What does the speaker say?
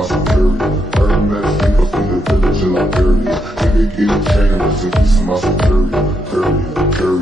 my superior. Heard him at his feet up in the village in Liberia. Nigga getting chain, rest in peace to my superior. Superior, superior.